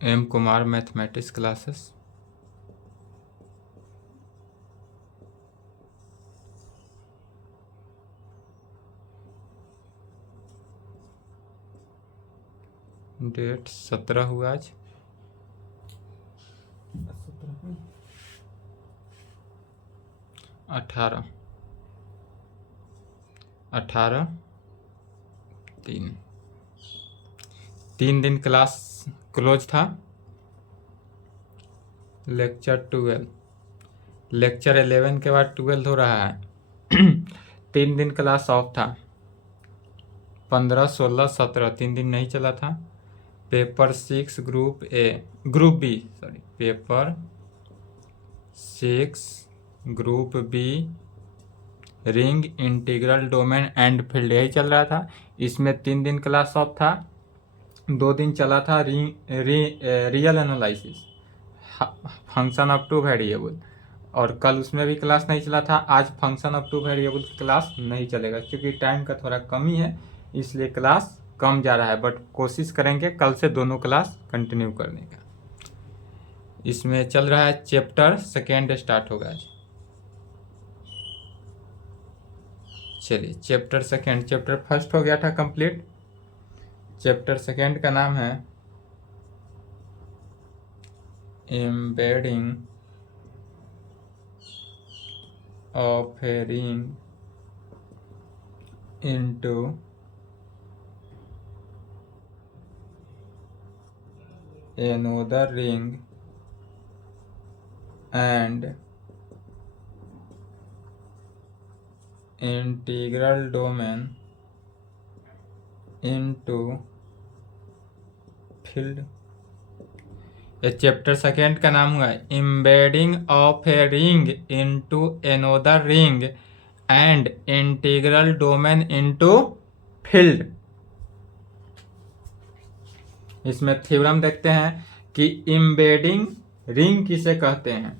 M Kumar mathematics classes. Date 17 हुआ आज। 18 3 दिन क्लास क्लोज था। लेक्चर 11 के बाद 12 हो रहा है। 3 दिन क्लास ऑफ था। 15, 16, 17 3 दिन नहीं चला था। Paper 6 group B paper 6 group B ring integral domain and field यही चल रहा था। इसमें 3 दिन क्लास ऑफ था। 2 दिन चला था real analysis function of two variable, और कल उसमें भी क्लास नहीं चला था। आज फंक्शन ऑफ टू वेरिएबल की क्लास नहीं चलेगा क्योंकि टाइम का थोड़ा कमी है, इसलिए क्लास कम जा रहा है, बट कोशिश करेंगे कल से दोनों क्लास कंटिन्यू करने का। इसमें चल रहा है चैप्टर 2 स्टार्ट होगा आज। चलिए चैप्टर 1 हो गया था कंप्लीट। चैप्टर 2 का नाम है embedding of a ring into another ring and integral domain into field। ये चैप्टर 2 का नाम हुआ embedding of a ring into another ring and integral domain into field. इसमें थ्योरम देखते हैं कि एम्बेडिंग रिंग किसे कहते हैं।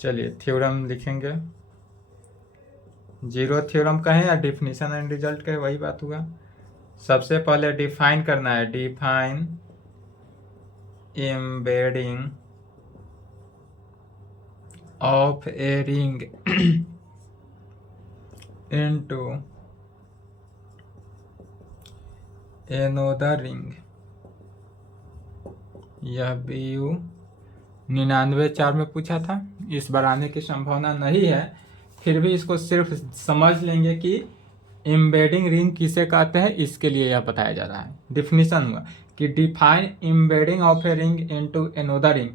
चलिए थ्योरम लिखेंगे। जीरो थ्योरम कहें या डिफिनीशन एंड रिजल्ट कहें वही बात हुआ। सबसे पहले डिफाइन करना है। Define embedding of a ring into another ring. यह BU 99-4 में पूछा था, इस बार आने की संभावना नहीं है, फिर भी इसको सिर्फ समझ लेंगे कि एम्बेडिंग रिंग किसे कहते हैं, इसके लिए यह बताया जा रहा है। डिफिनीशन हुआ कि define embedding of a ring into another ring.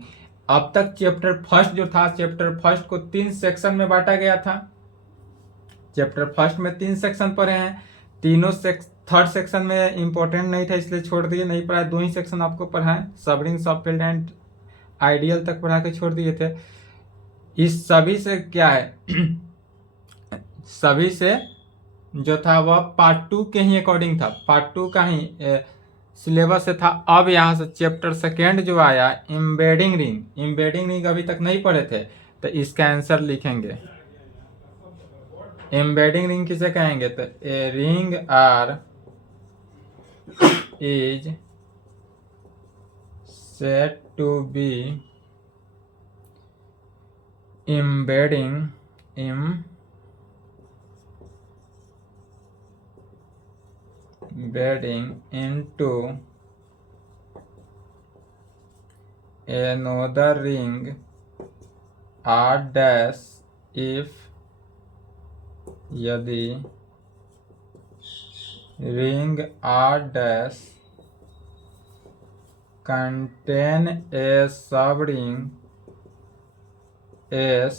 अब तक चैप्टर 1 जो था, चैप्टर 1 को 3 सेक्शन में बांटा गया था। चैप्टर 1 में 3 सेक्शन पढ़े हैं। तीनों थर्ड सेक्शन में इंपॉर्टेंट नहीं था इसलिए छोड़ दिए, नहीं पढ़ाए। 2 ही सेक्शन आपको पढ़ाए, सब रिंग, सब फील्ड एंड आइडियल तक पढ़ा के छोड़ दिए थे। इस सभी से क्या है सभी से जो था वह पार्ट 2 के ही अकॉर्डिंग था, पार्ट 2 का ही सिलेबस से था। अब यहाँ से चैप्टर 2 जो आया एम्बेडिंग रिंग अभी तक नहीं पढ़े थे, तो इसका आंसर लिखेंगे। एम्बेडिंग रिंग किसे कहेंगे, तो a ring R is said to be embedding into another ring R dash if यदि ring R dash contain a subring S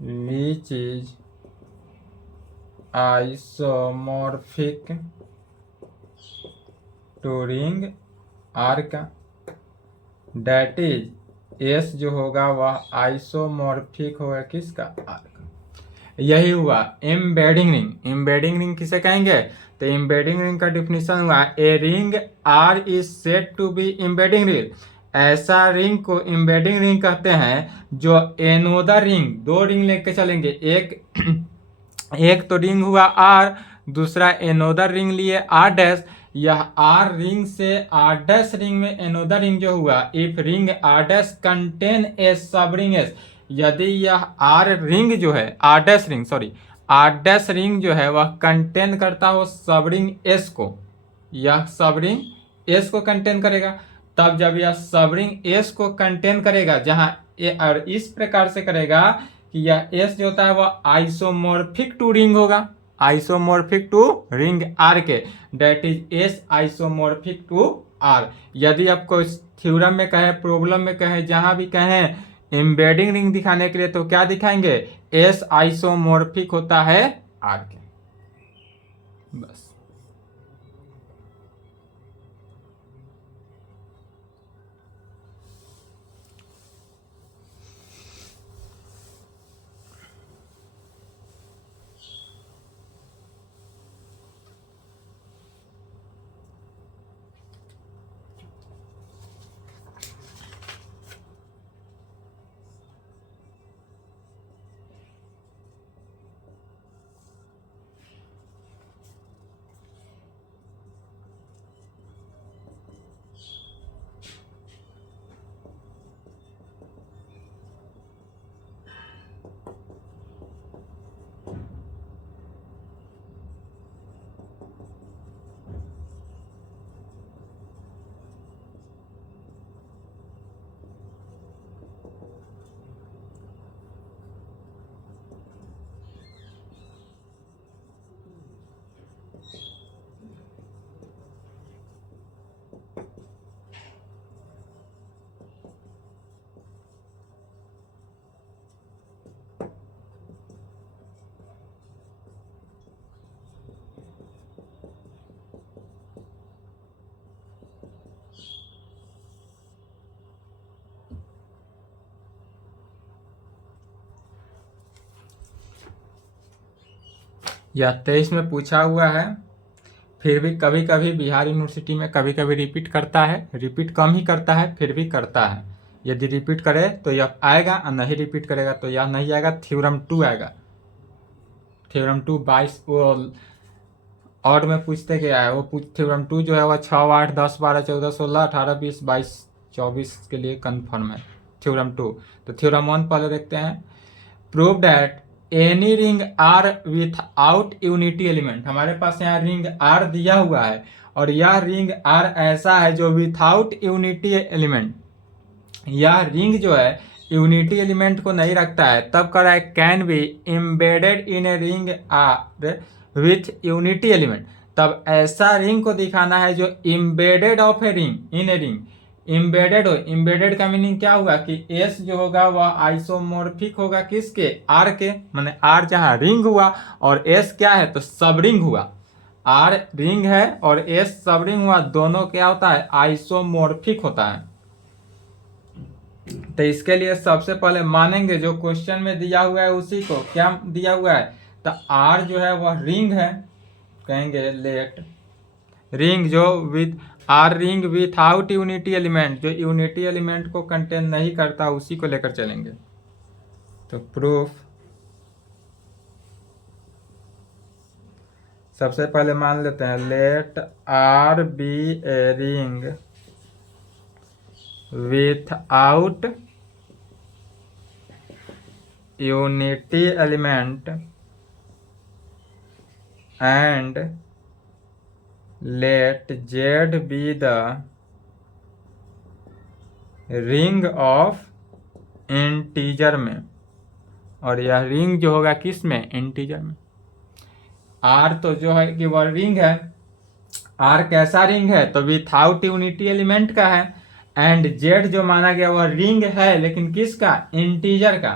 which is isomorphic to ring R का। That is S जो होगा वह isomorphic होगा किसका, R का। यही हुआ एम्बेडिंग रिंग किसे कहेंगे, तो एम्बेडिंग रिंग का डिफिनीशन हुआ a ring R is said to be embedding ring. ऐसा रिंग को एम्बेडिंग रिंग कहते हैं जो एनोदर रिंग, 2 रिंग लेके चलेंगे। एक तो रिंग हुआ आर, दूसरा एनोदर रिंग लिए आर डैश, यह आर रिंग से आर डैश रिंग में एनोदर रिंग जो हुआ, if ring R dash contain a sub ring S, यदि यह आर रिंग जो है R dash ring sorry R dash ring जो है वह कंटेन करता हो सब रिंग एस को, यह सब रिंग एस को कंटेन करेगा। तब जब यह सब रिंग एस को कंटेन करेगा, जहां और इस प्रकार से करेगा कि यह एस जो होता है वह आइसोमॉर्फिक टू रिंग होगा, आइसोमॉर्फिक टू रिंग आर के, that is S isomorphic to R. यदि आपको थ्योरम में कहे, प्रॉब्लम में कहे, जहां भी कहें एम्बेडिंग रिंग दिखाने के लिए तो क्या दिखाएंगे, एस आइसोमॉर्फिक होता है आर के, बस। यह 23 में पूछा हुआ है, फिर भी कभी कभी बिहार यूनिवर्सिटी में कभी कभी रिपीट करता है, रिपीट कम ही करता है फिर भी करता है। यदि रिपीट करे तो यह आएगा और नहीं रिपीट करेगा तो यह नहीं आएगा, थ्योरम 2 आएगा। थ्योरम 2 22 वो और में पूछते क्या है, वो थ्योरम 2 जो है वह 6, 8, 10, 12, 14, 16, 18, 20, 22, 24 के लिए कन्फर्म है थ्योरम 2। तो थ्योरम 1 पहले देखते हैं। Prove that any ring R without unity element, हमारे पास यहाँ रिंग आर दिया हुआ है और यह रिंग आर ऐसा है जो विथआउट यूनिटी एलिमेंट, यह रिंग जो है यूनिटी एलिमेंट को नहीं रखता है, तब कर रहा है can be embedded in a ring R with unity element. तब ऐसा रिंग को दिखाना है जो embedded of a ring in a ring, embedded हो। एम्बेडेड का मीनिंग क्या हुआ कि एस जो होगा वह आइसोमॉर्फिक होगा किसके, आर के, माने आर जहां रिंग हुआ और एस क्या है तो सब रिंग हुआ, आर रिंग है और एस सब रिंग हुआ, दोनों क्या होता है आइसोमॉर्फिक होता है। तो इसके लिए सबसे पहले मानेंगे जो क्वेश्चन में दिया हुआ है उसी को, क्या दिया हुआ है तो आर जो है वह रिंग है, कहेंगे लेट रिंग जो with R ring without unity element, जो यूनिटी एलिमेंट को कंटेन नहीं करता उसी को लेकर चलेंगे। तो प्रूफ सबसे पहले मान लेते हैं, let R be a ring without unity element and let Z be the ring of integer में, और यह रिंग जो होगा किस में, इंटीजर में। आर तो जो है कि वह रिंग है, आर कैसा रिंग है तो विथआउट यूनिटी एलिमेंट का है, एंड जेड जो माना गया वह रिंग है लेकिन किसका, इंटीजर का।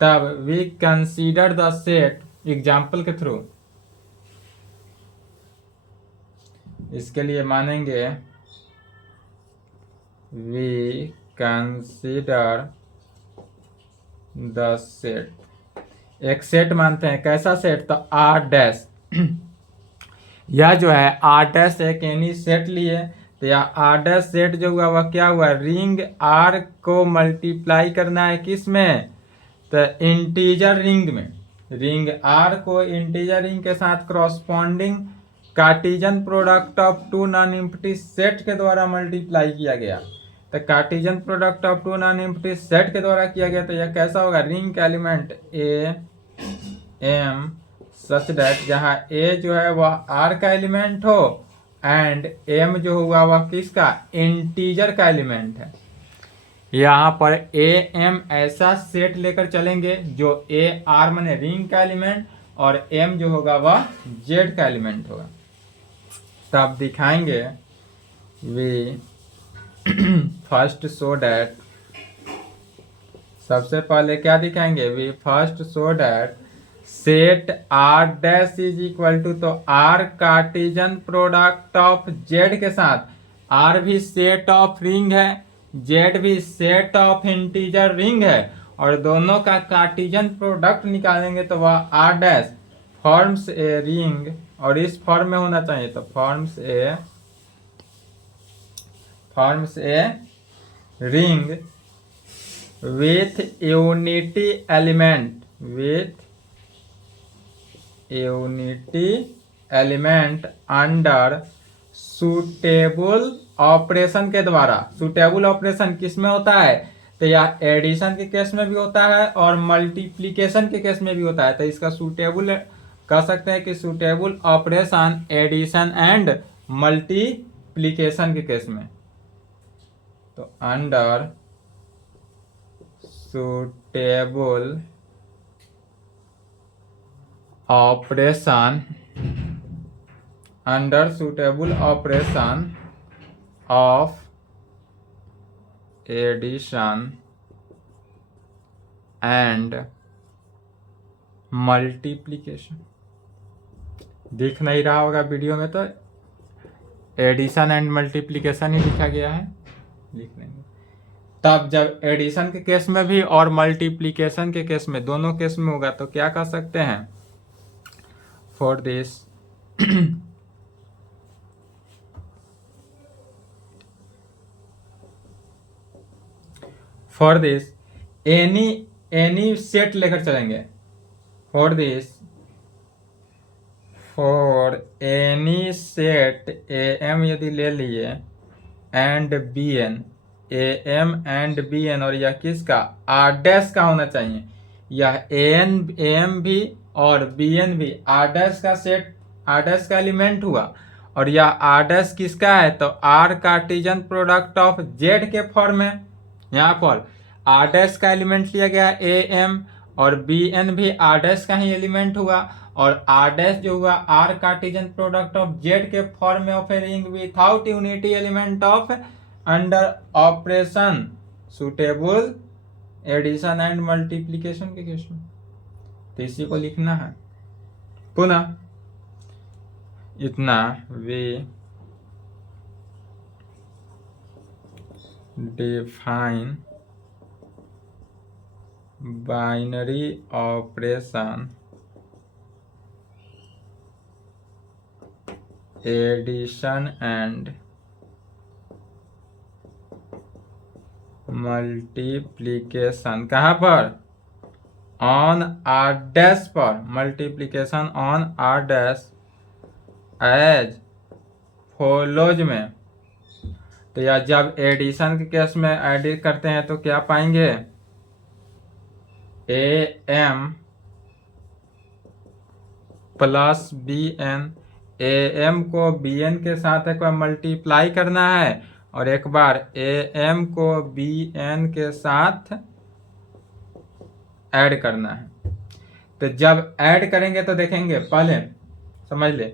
तब we consider the set example के थ्रू, इसके लिए मानेंगे वी कंसीडर द सेट, एक सेट मानते हैं, कैसा सेट तो आर डैश, यह जो है आर डैश एक एनी सेट लिए, तो यह आर डैश सेट जो हुआ वह क्या हुआ, रिंग आर को मल्टीप्लाई करना है किस में तो इंटीजर रिंग में, रिंग आर को इंटीजर रिंग के साथ corresponding Cartesian product of two non empty set के द्वारा मल्टीप्लाई किया गया। तो Cartesian product of two non empty set के द्वारा किया गया, तो यह कैसा होगा? रिंग का element A am such that जहाँ ए जो है वह आर का एलिमेंट हो एंड एम जो हुआ वह किसका? इंटीजर का एलिमेंट है। यहाँ पर ए एम ऐसा सेट लेकर चलेंगे जो ए आर माने रिंग का एलिमेंट और एम जो होगा वह जेड का एलिमेंट होगा। तब दिखाएंगे वी फर्स्ट शो डैट, सबसे पहले क्या दिखाएंगे? We first show that set R dash is equal to, तो R Cartesian product of Z के साथ, आर भी सेट ऑफ रिंग है, जेड भी सेट ऑफ इंटीजर रिंग है, और दोनों का कार्टेशियन प्रोडक्ट निकालेंगे तो वह R dash forms a ring, और इस फॉर्म में होना चाहिए, तो forms a ring with unity element under suitable operation के द्वारा। सुटेबल ऑपरेशन किस में होता है? तो यह एडिशन के केस में भी होता है और मल्टीप्लिकेशन के केस में भी होता है। तो इसका सुटेबल कह सकते हैं कि suitable operation addition and multiplication के केस में। तो under suitable operation of addition and multiplication, दिख नहीं रहा होगा वीडियो में, तो एडिशन एंड मल्टीप्लिकेशन ही लिखा गया है, लिख लेंगे। तब जब एडिशन के केस में भी और मल्टीप्लिकेशन के केस में, दोनों केस में होगा, तो क्या कह सकते हैं? For this for this any set लेकर चलेंगे। For any set A M यदि ले लिए and B N, A M and B N, और यह किसका? आर डैश का होना चाहिए। यह ए एम भी और बी एन भी आर डैश का सेट, आर डैश का एलिमेंट हुआ, और यह आर डैश किसका है? तो R Cartesian product of Z के फॉर्म में। यहाँ पर आर डैश का एलिमेंट लिया गया ए एम, और बी एन भी आर डैश का ही एलिमेंट हुआ, और आर डैश जो हुआ R Cartesian product of Z के फॉर्म में of a ring without unity element of under operation suitable addition and multiplication के केस में। तो इसी को लिखना है पुनः इतना। We define binary operation addition and multiplication, कहाँ पर? ऑन आर डैश पर, multiplication on R dash as follows में। तो या जब एडिशन के केस में एडिट करते हैं तो क्या पाएंगे? A M plus B N, A M को बी एन के साथ एक बार मल्टीप्लाई करना है और एक बार ए एम को बी एन के साथ ऐड करना है। तो जब ऐड करेंगे तो देखेंगे, पहले समझ ले,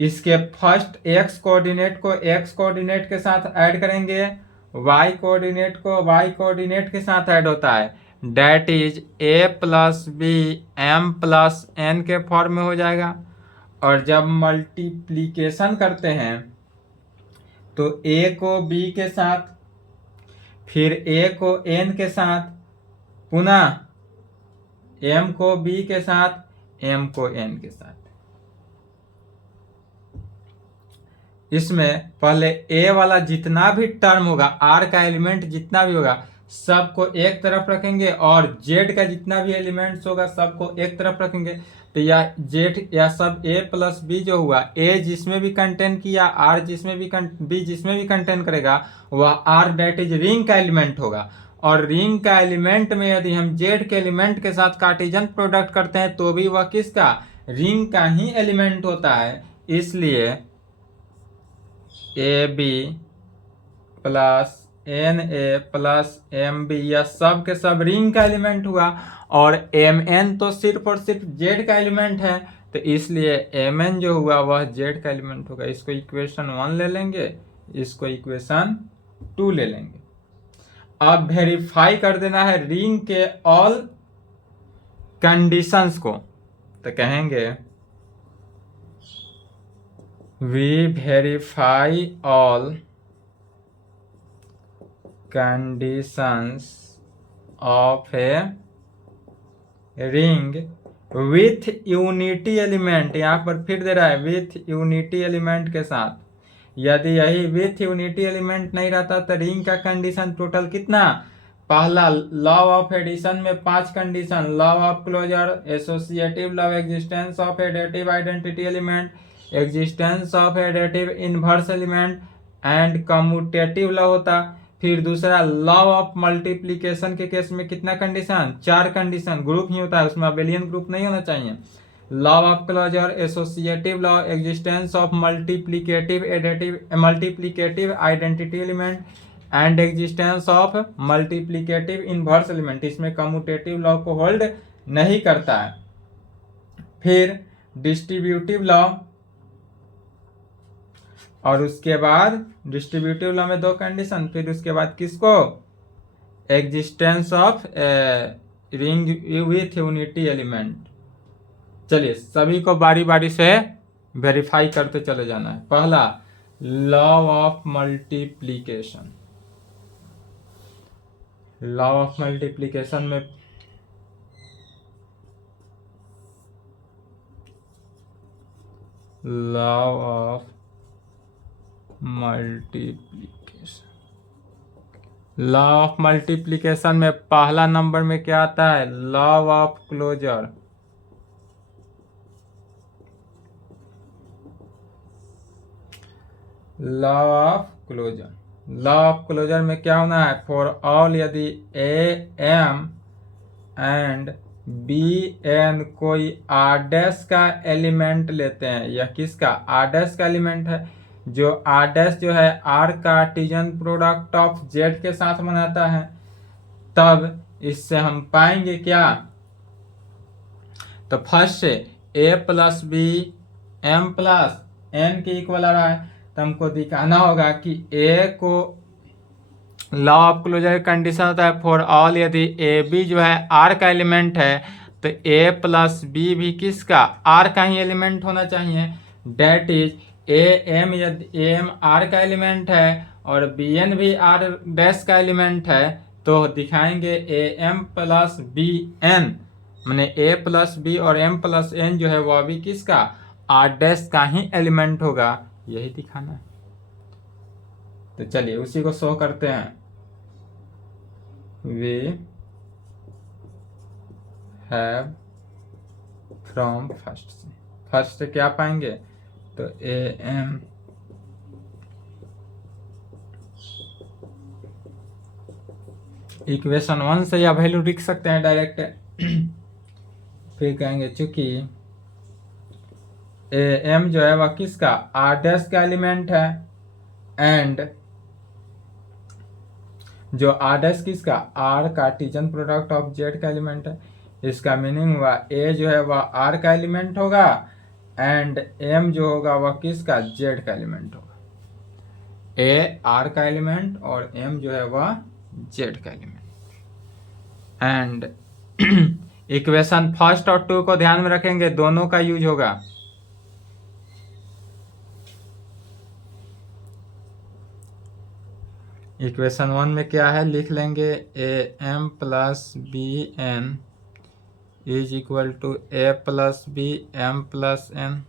इसके फर्स्ट एक्स कोऑर्डिनेट को एक्स कोऑर्डिनेट के साथ ऐड करेंगे, वाई कोऑर्डिनेट को वाई कोऑर्डिनेट के साथ ऐड होता है, that is A plus B M plus N के फॉर्म में हो जाएगा। और जब मल्टीप्लिकेशन करते हैं तो ए को बी के साथ, फिर ए को एन के साथ, पुनः एम को बी के साथ, एम को एन के साथ। इसमें पहले ए वाला जितना भी टर्म होगा, आर का एलिमेंट जितना भी होगा, सबको एक तरफ रखेंगे और जेड का जितना भी एलिमेंट्स होगा सबको एक तरफ रखेंगे। तो या जेड या सब ए प्लस बी जो हुआ, ए जिसमें भी कंटेन किया, आर जिसमें भी बी जिसमें भी कंटेन करेगा वह आर डेट इज रिंग का एलिमेंट होगा। और रिंग का एलिमेंट में यदि हम जेड के एलिमेंट के साथ कार्टेशियन प्रोडक्ट करते हैं तो भी वह किसका, रिंग का ही एलिमेंट होता है। इसलिए A B plus N A plus M B यह सब के सब रिंग का एलिमेंट हुआ। और एम एन तो सिर्फ और सिर्फ जेड का एलिमेंट है, तो इसलिए एम एन जो हुआ वह जेड का एलिमेंट होगा। इसको इक्वेशन 1 ले लेंगे, इसको इक्वेशन 2 ले लेंगे। अब वेरीफाई कर देना है रिंग के ऑल कंडीशंस को, तो कहेंगे we verify all conditions of a ring with unity element, यहां पर फिर दे रहा है विथ यूनिटी एलिमेंट के साथ। यदि यही विथ यूनिटी एलिमेंट नहीं रहता तो रिंग का कंडीशन टोटल कितना, पहला लॉ ऑफ एडिशन में 5 condition, law of closure, associative law, existence of additive identity element, existence of additive inverse element and commutative law होता। फिर दूसरा लॉ ऑफ मल्टीप्लीकेशन के केस में कितना कंडीशन, 4 कंडीशन, ग्रुप ही होता है उसमें, अबेलियन ग्रुप नहीं होना चाहिए। Law of closure, associative law, existence of multiplicative identity element and existence of multiplicative inverse element, इसमें कम्यूटेटिव लॉ को होल्ड नहीं करता है। फिर डिस्ट्रीब्यूटिव लॉ, और उसके बाद डिस्ट्रीब्यूटिव लॉ में 2 कंडीशन, फिर उसके बाद किसको, existence of ring with unity element. चलिए सभी को बारी बारी से वेरीफाई करते चले जाना है। पहला law of multiplication, law of multiplication में law of multiplication, law of multiplication में पहला नंबर में क्या आता है, law of closure. Law of closure, law of closure में क्या होना है, फॉर ऑल यदि A M and B n कोई आर डैश का एलिमेंट लेते हैं, यह किसका, आर डैश का एलिमेंट है, जो आर डैश जो है R Cartesian product of Z के साथ बनाता है, तब इससे हम पाएंगे क्या, तो फर्स्ट से a plus B M plus N के इक्वल आ रहा है, तो हमको दिखाना होगा कि ए को लॉ ऑफ क्लोजर कंडीशन होता है फॉर ऑल यदि ए बी जो है आर का एलिमेंट है तो ए प्लस बी भी किसका, आर का ही एलिमेंट होना चाहिए। डेट इज ए एम यदि ए एम आर का एलिमेंट है और बी एन भी आर डैश का एलिमेंट है, तो दिखाएंगे A M plus B N, मैंने ए प्लस बी और एम प्लस एन जो है वह भी किसका, आर डैश का ही एलिमेंट होगा, यही दिखाना है। तो चलिए उसी को शो करते हैं। वी हैव फ्रॉम फर्स्ट से क्या पाएंगे, तो ए एम इक्वेशन 1 से या वैल्यू लिख सकते हैं डायरेक्ट। फिर कहेंगे चूंकि ए एम जो है वह किसका, आर डैश का एलिमेंट है, एंड जो आर डैश किसका, R Cartesian product of Z का एलिमेंट है। इसका मीनिंग हुआ ए जो है वह आर का एलिमेंट होगा एंड एम जो होगा वह किसका, जेड का एलिमेंट होगा। ए आर का एलिमेंट और एम जो है वह जेड का एलिमेंट। एंड इक्वेशन फर्स्ट और 2 को ध्यान में रखेंगे, दोनों का यूज होगा। इक्वेशन 1 में क्या है, लिख लेंगे A M plus B N is equal to A plus B M plus N.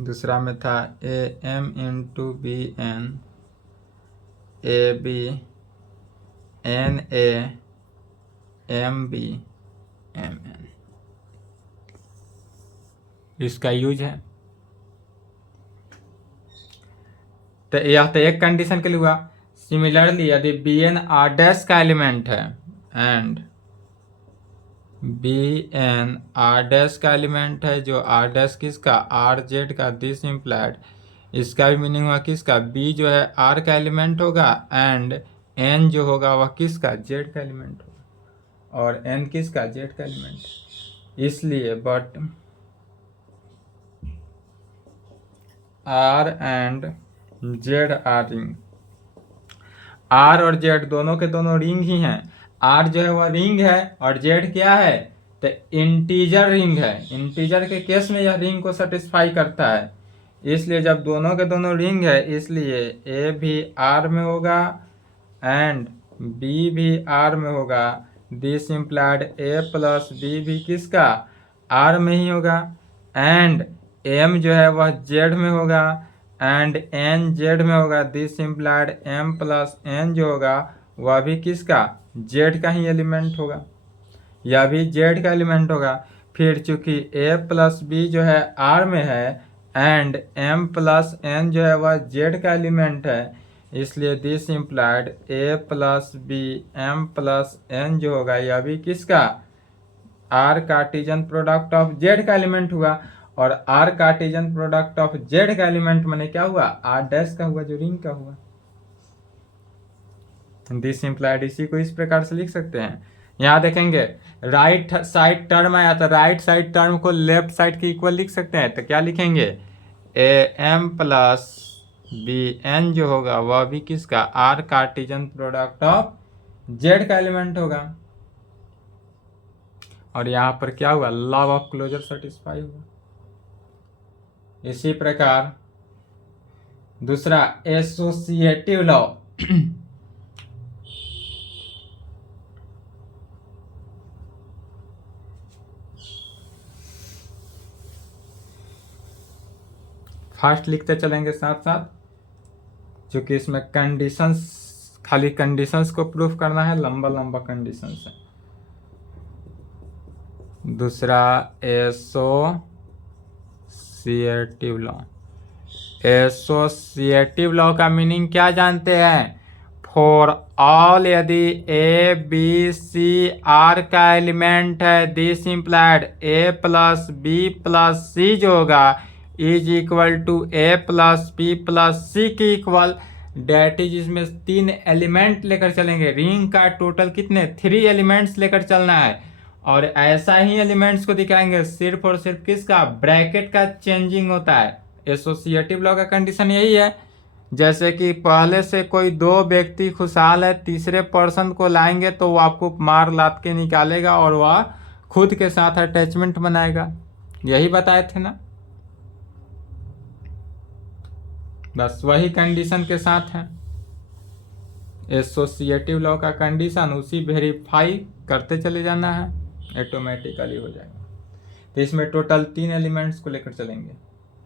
दूसरा में था A M into B N A B N A M B M N, इसका यूज है। तो यह तो एक कंडीशन के लिए हुआ। सिमिलरली यदि बी एन आर डैश का एलिमेंट है and B N R dash का एलिमेंट है, जो आर डैश किसका, आर जेड का, दिस इम्प्लाइड, इसका भी मीनिंग हुआ किसका, बी जो है आर का एलिमेंट होगा एंड एन जो होगा वह किसका, जेड का एलिमेंट होगा, और एन किसका, जेड का एलिमेंट। इसलिए but R and Z are ring, R और जेड दोनों के दोनों रिंग ही हैं। आर जो है वह रिंग है और जेड क्या है, तो इंटीजर रिंग है। इंटीजर के केस में यह रिंग को सेटिस्फाई करता है। इसलिए जब दोनों के दोनों रिंग है, इसलिए ए भी आर में होगा एंड बी भी आर में होगा। This implied A plus B भी किसका, आर में ही होगा एंड एम जो है वह जेड में होगा एंड एन जेड में होगा। This implied M plus N जो होगा वह भी किसका, जेड का ही एलिमेंट होगा, यह भी जेड का एलिमेंट होगा। फिर चूंकि ए प्लस बी जो है आर में है एंड एम प्लस एन जो है वह जेड का एलिमेंट है, इसलिए this implied A plus B M plus N जो होगा यह भी किसका, R Cartesian product of Z का एलिमेंट हुआ। और R Cartesian product of Z का एलिमेंट माने क्या हुआ, आर डैश का हुआ, जो रिंग का हुआ। दिस इम्प्लाइड इसी को इस प्रकार से लिख सकते हैं। यहाँ देखेंगे राइट साइड टर्म आया तो राइट साइड टर्म को लेफ्ट साइड के इक्वल लिख सकते हैं, तो क्या लिखेंगे, A M plus B N जो होगा वह भी किसका, R Cartesian product of Z का एलिमेंट होगा। और यहाँ पर क्या हुआ, लॉ ऑफ क्लोजर सेटिस्फाई हुआ। इसी प्रकार दूसरा एसोसिएटिव लॉ, फास्ट लिखते चलेंगे साथ साथ, क्योंकि इसमें कंडीशंस, खाली कंडीशंस को प्रूफ करना है, लंबा लंबा कंडीशंस है। दूसरा एसोसिएटिव लॉ, एसोसिएटिव लॉ का मीनिंग क्या जानते हैं, फॉर ऑल यदि ए बी सी आर का एलिमेंट है, this implied A plus B plus c जो होगा is equal to A plus B plus c के इक्वल। डेट इज, इसमें 3 एलिमेंट लेकर चलेंगे। रिंग का टोटल कितने, 3 एलिमेंट्स लेकर चलना है और ऐसा ही एलिमेंट्स को दिखाएंगे, सिर्फ और सिर्फ किसका, ब्रैकेट का चेंजिंग होता है। एसोसिएटिव लॉ का कंडीशन यही है, जैसे कि पहले से कोई 2 व्यक्ति खुशहाल है, तीसरे पर्सन को लाएंगे तो वो आपको मार लात के निकालेगा और वह खुद के साथ अटैचमेंट बनाएगा। यही बताए थे ना, बस वही कंडीशन के साथ है। एसोसिएटिव लॉ का कंडीशन उसी वेरीफाई करते चले जाना है, ऑटोमेटिकली हो जाएगा। तो इसमें टोटल 3 एलिमेंट्स को लेकर चलेंगे।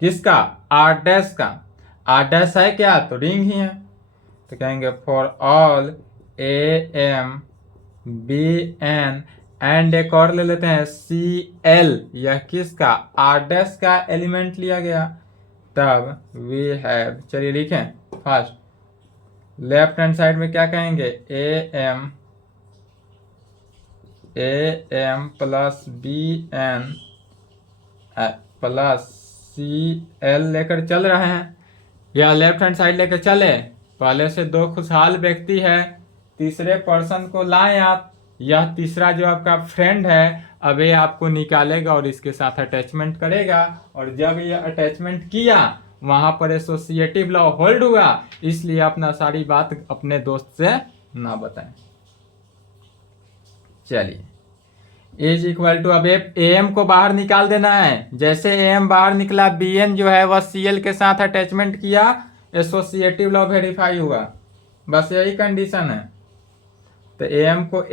किसका, आर डैश का। आर डैश है क्या, तो रिंग ही है, तो कहेंगे for all A M B N and एक और ले लेते हैं सी एल, यह किसका, आर डैश का एलिमेंट लिया गया। तब वी हैव, चलिए लिखें फास्ट, लेफ्ट हैंड साइड में क्या कहेंगे, A M plus B N plus C L लेकर चल रहे हैं, या लेफ्ट हैंड साइड लेकर चले। पहले से 2 खुशहाल व्यक्ति है, तीसरे पर्सन को लाएं आप, यह तीसरा जो आपका फ्रेंड है अब ये आपको निकालेगा और इसके साथ अटैचमेंट करेगा, और जब ये अटैचमेंट किया वहां पर एसोसिएटिव लॉ होल्ड हुआ, इसलिए अपना सारी बात अपने दोस्त से ना बताएं। चलिए इज इक्वल टू, अब ए एम को बाहर निकाल देना है। जैसे ए एम बाहर निकला, बी एन जो है वह सी एल के साथ अटैचमेंट किया, एसोसिएटिव लॉ वेरीफाई हुआ, बस यही कंडीशन है। तो ए एम को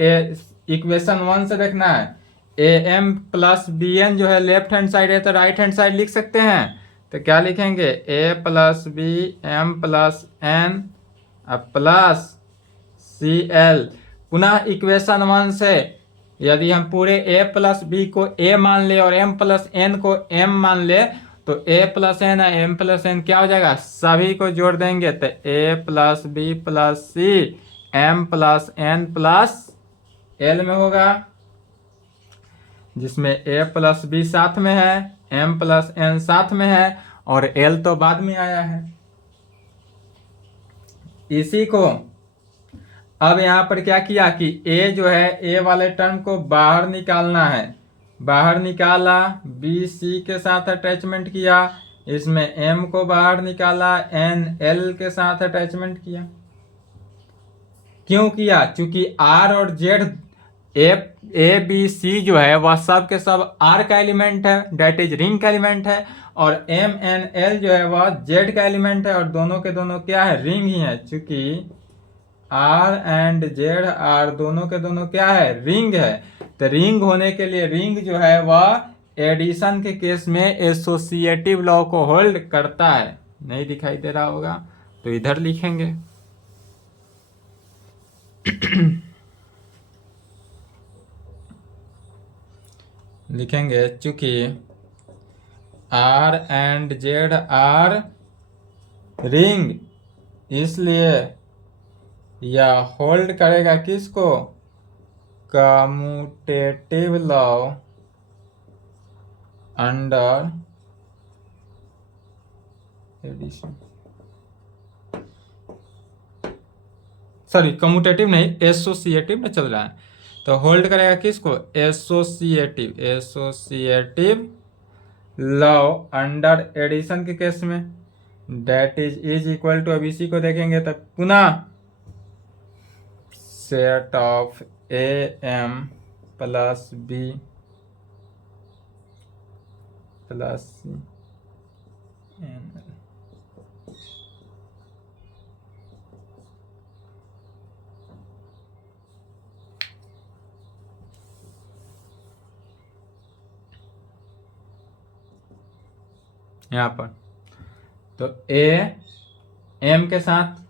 इक्वेशन 1 से देखना है, A M plus B N जो है लेफ्ट हैंड साइड है तो राइट हैंड साइड लिख सकते हैं, तो क्या लिखेंगे, a plus B M plus n plus Cl। पुनः इक्वेशन 1 से यदि हम पूरे a प्लस बी को a मान ले और m प्लस n को m मान ले तो a प्लस n है, m प्लस n क्या हो जाएगा, सभी को जोड़ देंगे तो a plus B plus C m plus n plus l में होगा, जिसमें a प्लस बी साथ में है, m प्लस n साथ में है और l तो बाद में आया है। इसी को अब यहां पर क्या किया कि a जो है a वाले टर्म को बाहर निकालना है, बाहर निकाला, b c के साथ अटैचमेंट किया, इसमें m को बाहर निकाला, n l के साथ अटैचमेंट किया। क्यों किया, क्योंकि r और z ए बी सी जो है वह सब के सब r का एलिमेंट है, डेट इज रिंग का एलिमेंट है, और m n l जो है वह z का एलिमेंट है और दोनों के दोनों क्या है, रिंग ही है। चूंकि r एंड z r दोनों के दोनों क्या है, रिंग है, तो रिंग होने के लिए रिंग जो है वह एडिशन के केस में एसोसिएटिव लॉ को होल्ड करता है। नहीं दिखाई दे रहा होगा तो इधर लिखेंगे लिखेंगे चूंकि r and z are ring, इसलिए यह होल्ड करेगा किसको, commutative law under addition, sorry commutative नहीं एसोसिएटिव में चल रहा है, तो होल्ड करेगा किसको, associative, associative law under addition के केस में, डेट इज इक्वल टू, अब इसी को देखेंगे तो पुनः set of A M plus B plus C N L. यहाँ पर तो ए एम के साथ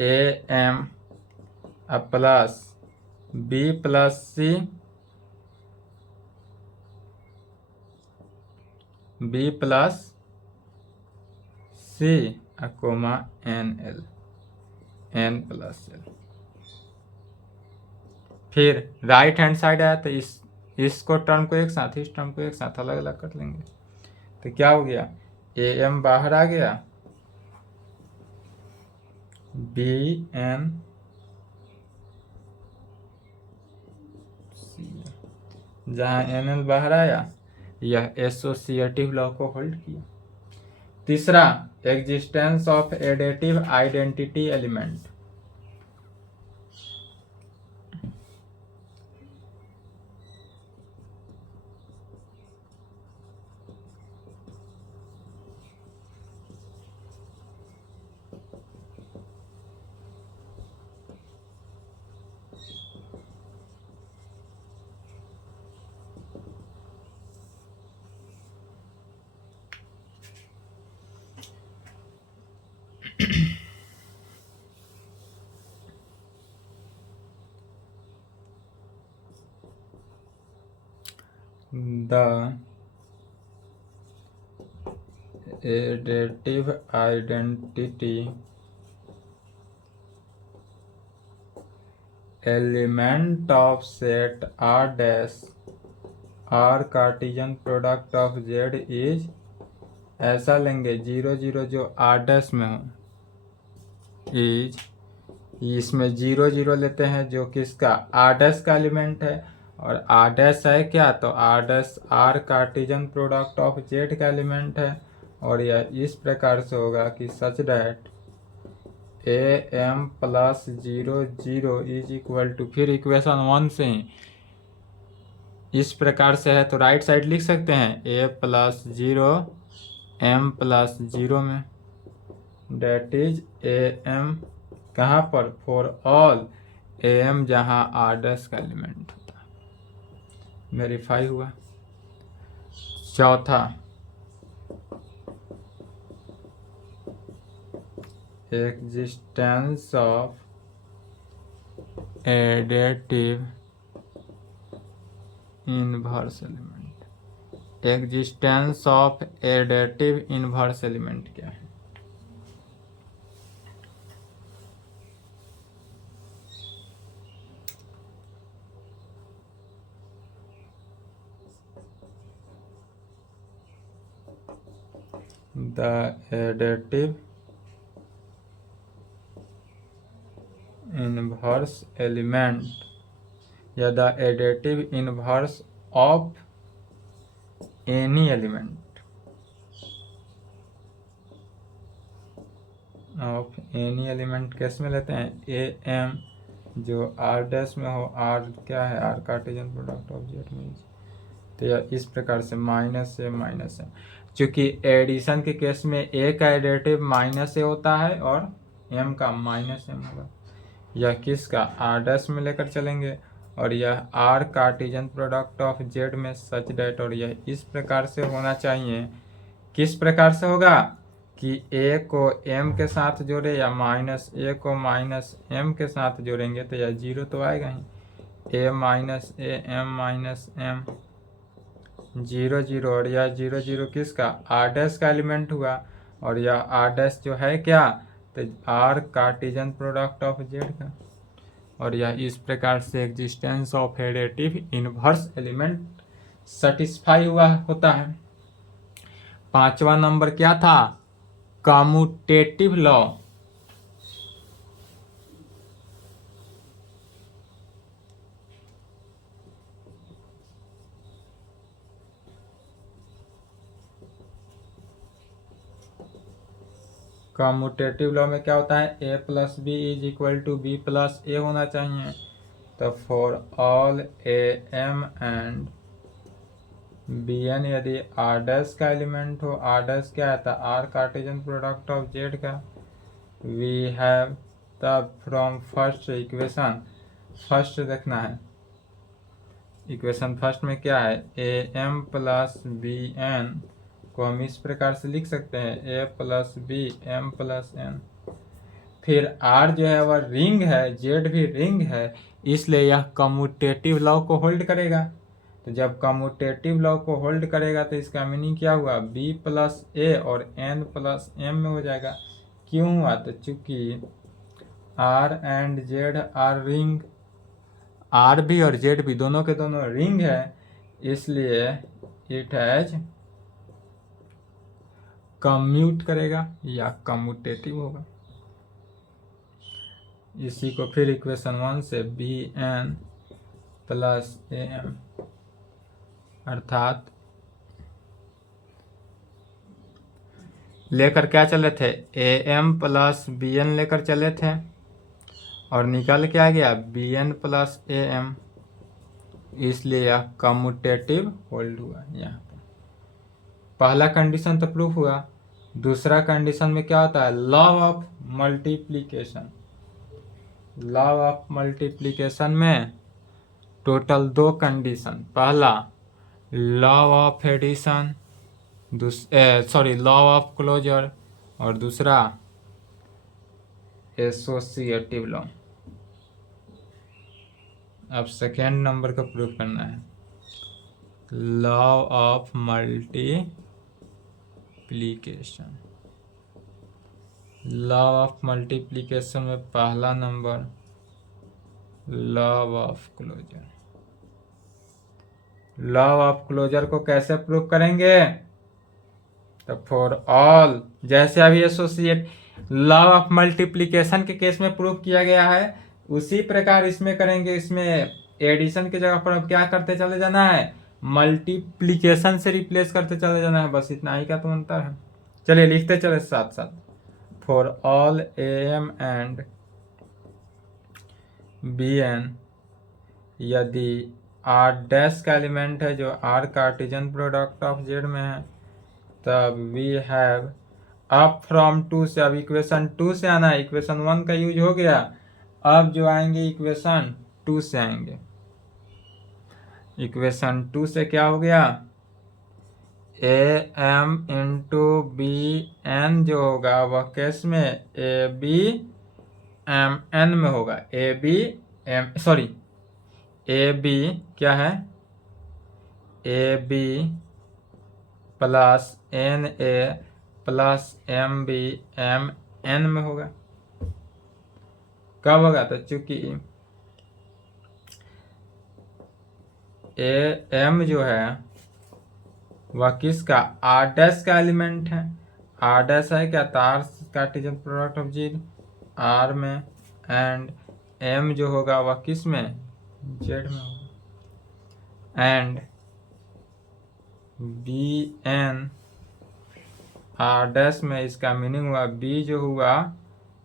A M plus B plus C B plus c comma n l, n plus l. फिर राइट हैंड साइड आया तो इसको टर्म को एक साथ, इस टर्म को एक साथ अलग अलग कर लेंगे तो क्या हो गया, ए एम बाहर आ गया, बी एन जहां एन एल बाहर आया, यह एसोसिएटिव लॉ को होल्ड किया। तीसरा, existence of additive identity element. The additive identity element of set R dash R Cartesian product of Z is, ऐसा लेंगे 0 0 जो R dash में हो इज, इसमें 0 0 लेते हैं जो किसका, R dash का एलिमेंट है, और R dash है क्या, तो R dash R Cartesian product of Z का एलिमेंट है, और यह इस प्रकार से होगा कि such that A M plus 0 0 is equal to, फिर इक्वेशन 1 से ही इस प्रकार से है तो राइट साइड लिख सकते हैं ए प्लस 0 एम प्लस 0 में, डेट इज ए एम कहाँ पर, फॉर ऑल ए एम जहाँ आर डैश का एलिमेंट होता है। वेरीफाई हुआ। चौथा, existence of additive inverse element, existence of additive inverse element क्या है? The additive inverse element या the additive inverse of any element किस में लेते हैं? ए एम जो आर डैश में हो, आर क्या है? R Cartesian product of Z में, तो यह इस प्रकार से माइनस ए माइनस है। चूंकि एडिशन के केस में ए का एडिटिव माइनस ए होता है और एम का माइनस एम होगा। यह किसका? आर डैश में लेकर चलेंगे और यह R Cartesian product of Z में सच डेट, और यह इस प्रकार से होना चाहिए। किस प्रकार से होगा कि ए को एम के साथ जोड़े या माइनस ए को माइनस एम के साथ जोड़ेंगे तो यह जीरो तो आएगा ही। A minus a m minus m zero zero, और यह जीरो जीरो किसका? आर डैश का एलिमेंट हुआ, और यह आर डैश जो है क्या? तो R Cartesian product of Z का, और यह इस प्रकार से existence of additive inverse element satisfy हुआ होता है। पांचवा नंबर क्या था? Commutative law. कम्यूटेटिव लॉ में क्या होता है? A plus b is equal to b plus a होना चाहिए। तो for all A M and B N यदि आर डैश का एलिमेंट हो, आर डैश क्या आता है? R Cartesian product of Z का, वी हैव तब फ्रॉम फर्स्ट इक्वेशन, फर्स्ट देखना है इक्वेशन फर्स्ट में क्या है? A M plus B n को हम इस प्रकार से लिख सकते हैं, a plus B M plus N. फिर आर जो है वह रिंग है, जेड भी रिंग है, इसलिए यह कम्यूटेटिव लॉ को होल्ड करेगा। तो जब कम्यूटेटिव लॉ को होल्ड करेगा तो इसका मीनिंग क्या हुआ? बी प्लस ए और एन प्लस एम में हो जाएगा। क्यों हुआ? तो चूंकि R and Z are ring, R भी और जेड भी दोनों के दोनों रिंग है, इसलिए इट हैज कम्यूट करेगा या कम्यूटेटिव होगा। इसी को फिर इक्वेशन 1 से B N plus A M, अर्थात लेकर क्या चले थे? A M plus B N लेकर चले थे और निकल के आ गया B N plus A M, इसलिए यह कम्यूटेटिव होल्ड हुआ। यहाँ पर पहला कंडीशन तो प्रूफ हुआ। दूसरा कंडीशन में क्या होता है? Law of multiplication. Law of multiplication में टोटल दो कंडीशन, पहला law of addition, law of closure, और दूसरा एसोसिएटिव लॉ। अब सेकेंड नंबर का प्रूफ करना है, law of multiplication. Law of multiplication में पहला number law of closure. Law of closure को कैसे प्रूफ करेंगे? तो फॉर ऑल, जैसे अभी एसोसिएट लॉ ऑफ मल्टीप्लिकेशन के केस में प्रूफ किया गया है, उसी प्रकार इसमें करेंगे। इसमें एडिशन की जगह पर अब क्या करते चले जाना है? मल्टीप्लिकेशन से रिप्लेस करते चले जाना है, बस इतना ही का तो अंतर है। चलिए लिखते चले साथ साथ। For all A M and B N यदि आर डैश का एलिमेंट है जो R Cartesian product of Z में है, तब वी हैव अप फ्रॉम 2 से, अब इक्वेशन 2 से आना है। इक्वेशन 1 का यूज हो गया, अब जो आएंगे इक्वेशन 2 से आएंगे। इक्वेशन 2 से क्या हो गया? A M into B N जो होगा वह किस में, ए बी एम एन में होगा। A B M sorry A B क्या है, A B plus N A plus M B M N में होगा। कब होगा, तो चूंकि ए एम जो है वह किसका, आर डैश का एलिमेंट है। आर डैश है क्या, तार Cartesian product of G R में, एंड एम जो होगा वह किस में, जेड में होगा। And B N R dash में, इसका मीनिंग हुआ बी जो हुआ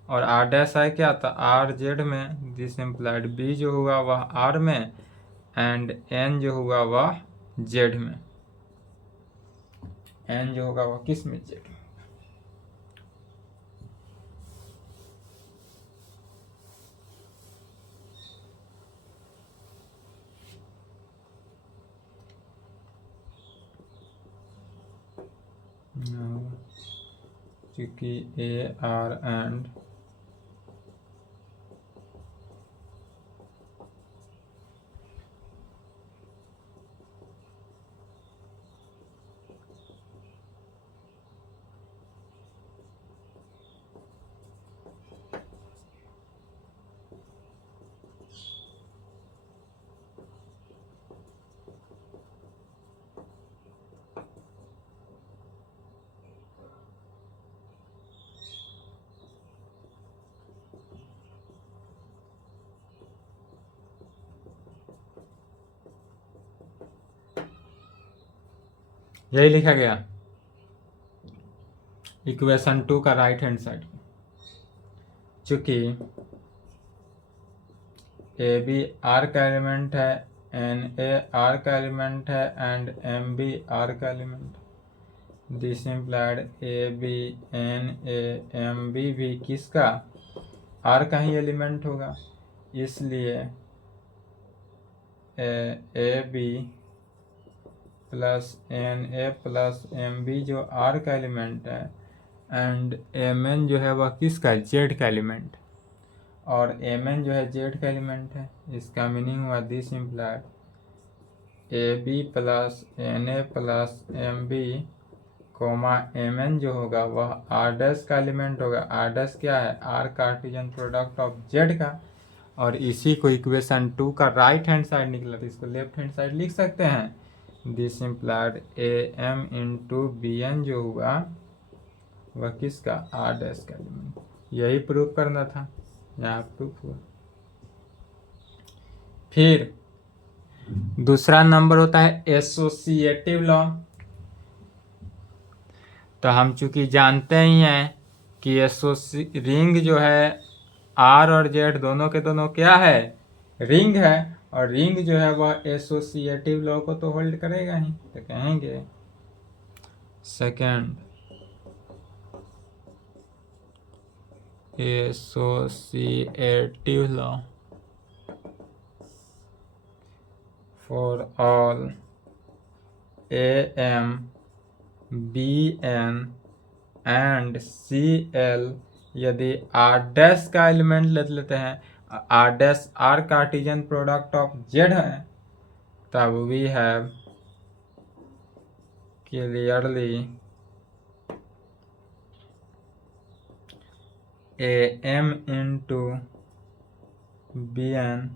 और आर डैश है क्या, था आर जेड में, दिस इम्प्लाइड बी जो हुआ वह आर में एंड एन जो हुआ वह जेड में। एन जो होगा वह किस में, जेड में। चूंकि ए आर एंड यही लिखा गया इक्वेशन 2 का राइट हैंड साइड। चूंकि ए बी आर का एलिमेंट है, एन ए आर का एलिमेंट है एंड एम बी आर का element, this implied A B N A M B भी किसका, आर का ही एलिमेंट होगा। इसलिए A B plus N A plus M B जो आर का एलिमेंट है एंड एम एन जो है वह किसका, जेड का एलिमेंट, और एम एन जो है जेड का एलिमेंट है। इसका मीनिंग हुआ this implied A B plus N A plus M B comma M N जो होगा वह आर डैश का एलिमेंट होगा। आर डैश क्या है, R Cartesian product of Z का, और इसी को इक्वेशन 2 का राइट हैंड साइड निकला, तो इसको लेफ्ट हैंड साइड लिख सकते हैं। This implied A M into B N जो हुआ वह किसका, आर डैश का एलिमेंट। यही प्रूफ करना था, यहाँ प्रूफ हुआ। फिर दूसरा नंबर होता है एसोसिएटिव लॉ। तो हम चूंकि जानते ही हैं कि रिंग जो है आर और जेड दोनों के दोनों क्या है, रिंग है, और रिंग जो है वह एसोसिएटिव लॉ को तो होल्ड करेगा ही। तो कहेंगे second associative law for all A M B N and C L, यदि आर डैश का एलिमेंट ले लेते हैं, R dash R Cartesian product of Z है, तब we have clearly A M into B N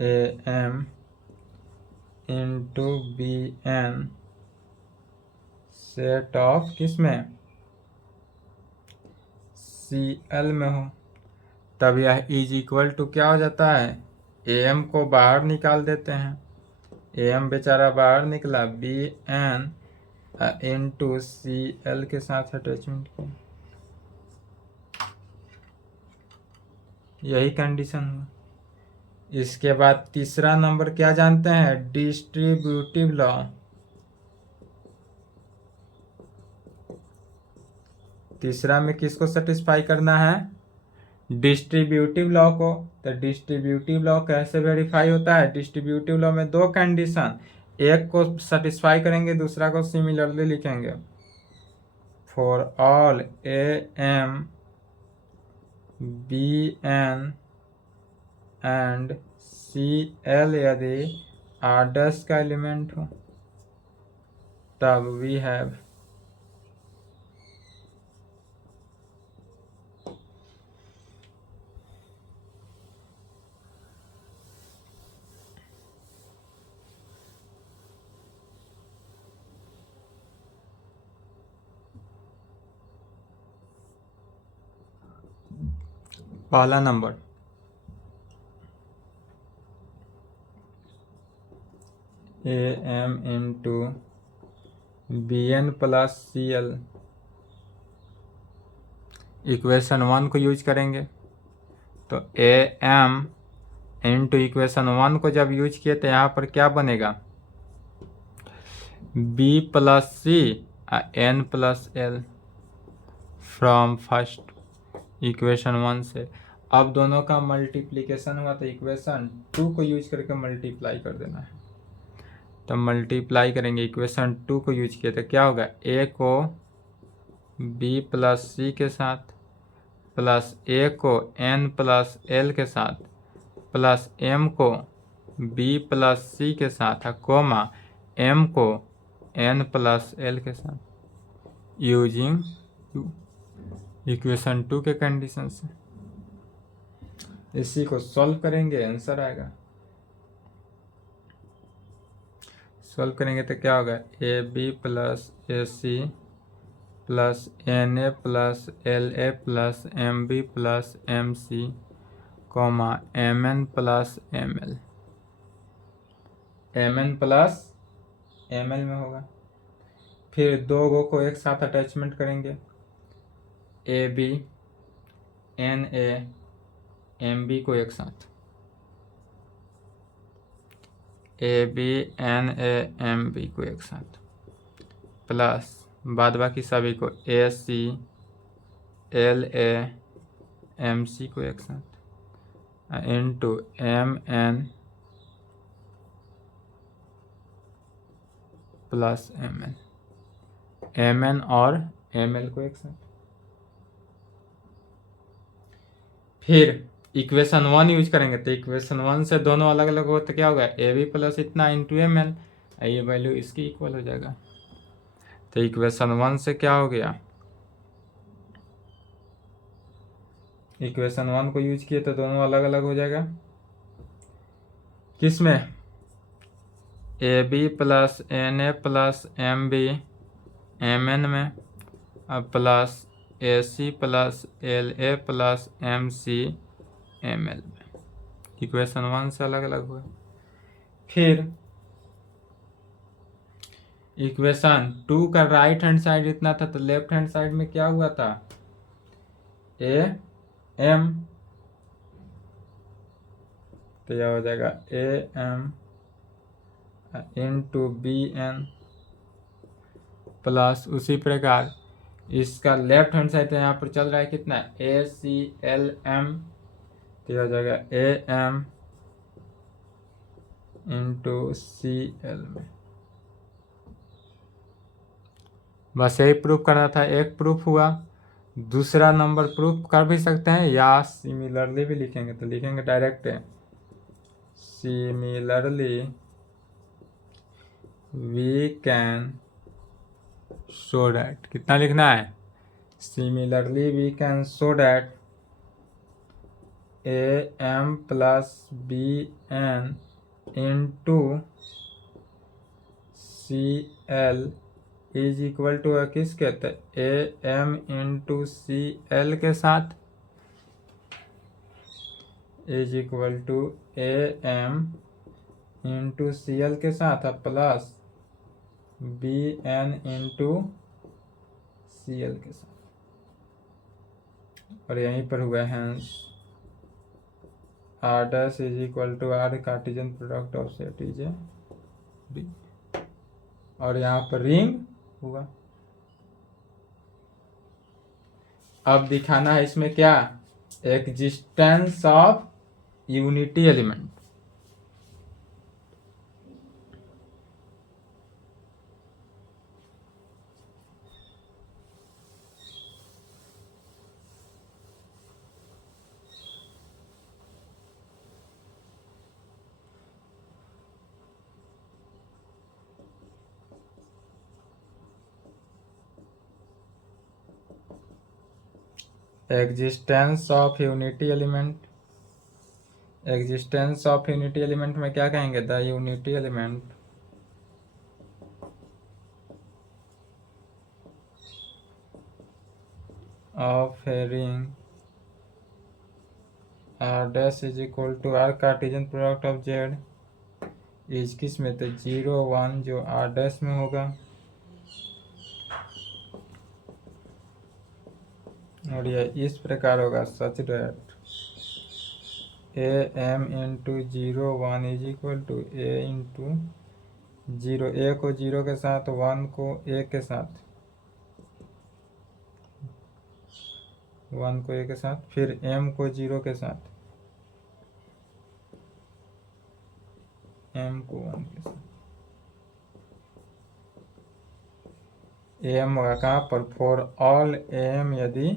A M into B N set of किसमें, C L में हो, तब यह इज इक्वल टू क्या हो जाता है, ए एम को बाहर निकाल देते हैं, ए एम बेचारा बाहर निकला, B N into C L के साथ अटैचमेंट किया, यही कंडीशन हुआ। इसके बाद तीसरा नंबर क्या जानते हैं, डिस्ट्रीब्यूटिव लॉ। तीसरा में किसको सेटिस्फाई करना है, डिस्ट्रीब्यूटिव लॉ को, तो डिस्ट्रीब्यूटिव लॉ कैसे वेरीफाई होता है? डिस्ट्रीब्यूटिव लॉ में दो कंडीशन, एक को सेटिस्फाई करेंगे, दूसरा को सिमिलरली लिखेंगे। For all A M B N and C L यदि आर्डर्स का एलिमेंट हो तब वी हैव पहला नंबर A M into B N plus C L, equation 1 को यूज करेंगे। तो ए एम इंटू इक्वेशन 1 को जब यूज किए तो यहाँ पर क्या बनेगा? B plus C N plus L from first equation 1 से। अब दोनों का मल्टीप्लिकेशन हुआ तो इक्वेशन 2 को यूज करके मल्टीप्लाई कर देना है। तो मल्टीप्लाई करेंगे, इक्वेशन 2 को यूज किया तो क्या होगा? ए को बी प्लस सी के साथ प्लस ए को एन प्लस एल के साथ प्लस एम को बी प्लस सी के साथ कोमा एम को एन प्लस एल के साथ यूजिंग इक्वेशन 2 के कंडीशन से। इसी को सॉल्व करेंगे, आंसर आएगा। सॉल्व करेंगे तो क्या होगा? A B plus A C plus N A plus L A plus M B plus M C comma M N plus M L, M N plus M L में होगा। फिर दो गो को एक साथ अटैचमेंट करेंगे, A B N A M B को एक साथ, A B N A M B को एक साथ प्लस बाद बाकी सभी को ए C L A M C को एक साथ into M N plus M N, M N और एम एल को एक साथ। फिर इक्वेशन 1 यूज करेंगे तो इक्वेशन 1 से दोनों अलग अलग हो तो क्या होगा? ए बी प्लस इतना इंटू एम एल, ये वैल्यू इसकी इक्वल हो जाएगा। तो इक्वेशन 1 से क्या हो गया? इक्वेशन 1 को यूज किए तो दोनों अलग अलग हो जाएगा। किसमें? A B plus N A plus M B M N में plus A C plus L A plus M c m L में। इक्वेशन 1 से अलग अलग हुए। फिर इक्वेशन 2 का राइट हैंड साइड इतना था तो लेफ्ट हैंड साइड में क्या हुआ था? ए एम, तो यह हो जाएगा A M into B N plus उसी प्रकार इसका लेफ्ट हैंड साइड यहाँ पर चल रहा है कितना? ए सी एल एम, तो यह हो जाएगा A M into C L में। बस यही प्रूफ करना था। एक प्रूफ हुआ, दूसरा नंबर प्रूफ कर भी सकते हैं या सिमिलरली भी लिखेंगे तो लिखेंगे direct similarly we can show that, कितना लिखना है? Similarly we can show that A M plus B N into C L is equal to किसके? तो A M into C L के साथ is equal to A M into C L के साथ plus B N into C L के साथ। और यहीं पर हुआ hence R dash is equal to R Cartesian product of set is A B, और यहाँ पर रिंग हुआ। अब दिखाना है इसमें क्या? existence of unity element. Existence of unity element, existence of unity element में क्या कहेंगे? The unity element of a ring R dash is equal to R Cartesian product of Z is किस में? तो 0 1 जो आर डैश में होगा, और यह इस प्रकार होगा such that a M into 0 1 is equal to a into 0, a को 0 के साथ, 1 को ए के साथ, 1 को ए के साथ, फिर m को 0 के साथ, m को 1 के साथ। am होगा कहाँ पर? फॉर ऑल am यदि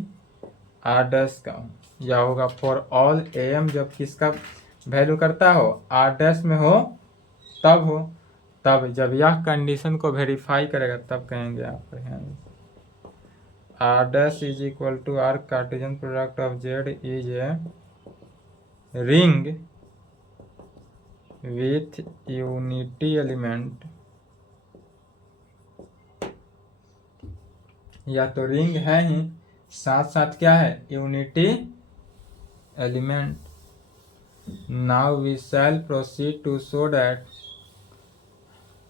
r डैश का हो, या होगा फॉर ऑल am जब किसका वैल्यू करता हो? r डैश में हो तब हो, तब जब यह कंडीशन को वेरीफाई करेगा तब कहेंगे आप r dash is equal to r Cartesian product of z is a ring with unity element. या तो रिंग है ही, साथ साथ क्या है? Unity element. Now we shall proceed to show that,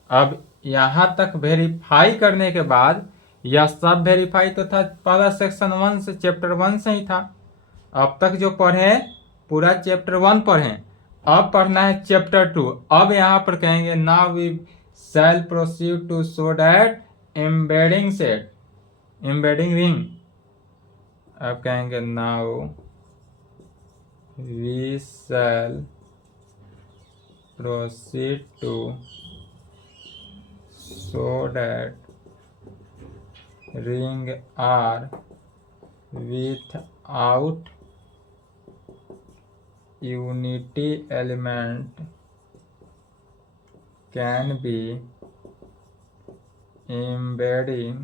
अब यहाँ तक वेरीफाई करने के बाद, यह सब वेरीफाई तो था पहला सेक्शन 1 से, चैप्टर 1 से ही था। अब तक जो पढ़े पूरा चैप्टर 1 पढ़े, अब पढ़ना है चैप्टर 2। अब यहाँ पर कहेंगे now we shall proceed to show that embedding set, embedding ring. अब कहेंगे now we shall proceed to show that ring R without unity element can be embedded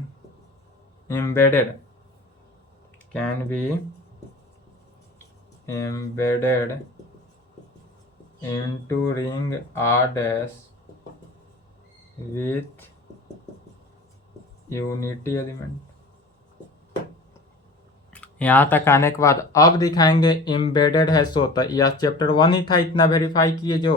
into ring R dash with unity element. यहाँ तक आने के बाद अब दिखाएंगे embedded है सो, तो यह चैप्टर 1 ही था, इतना वेरीफाई किए जो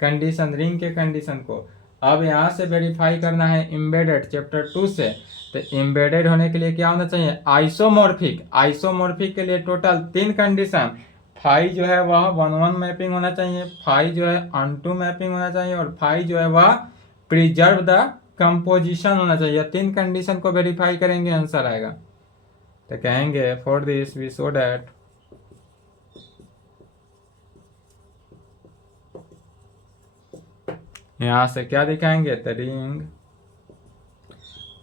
कंडीशन, रिंग के कंडीशन को। अब यहाँ से वेरीफाई करना है एम्बेडेड चैप्टर 2 से। तो एम्बेडेड होने के लिए क्या होना चाहिए? आइसोमॉर्फिक। आइसोमॉर्फिक के लिए टोटल 3 कंडीशन। फाई जो है वह 1-1 मैपिंग होना चाहिए, फाई जो है ऑनटू मैपिंग होना चाहिए, और फाई जो है वह प्रिजर्व द कंपोजिशन होना चाहिए। 3 कंडीशन को वेरीफाई करेंगे, आंसर आएगा। तो कहेंगे for this we show that यहां से क्या दिखाएंगे? तो ring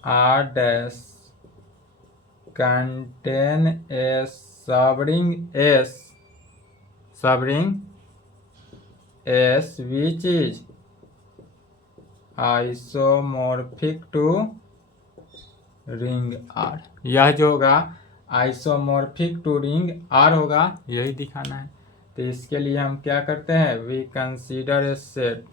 R dash contain a subring S which is isomorphic to ring R. यह जो होगा आइसोमॉर्फिक टू रिंग आर होगा, यही दिखाना है। तो इसके लिए हम क्या करते हैं? वी कंसीडर ए सेट,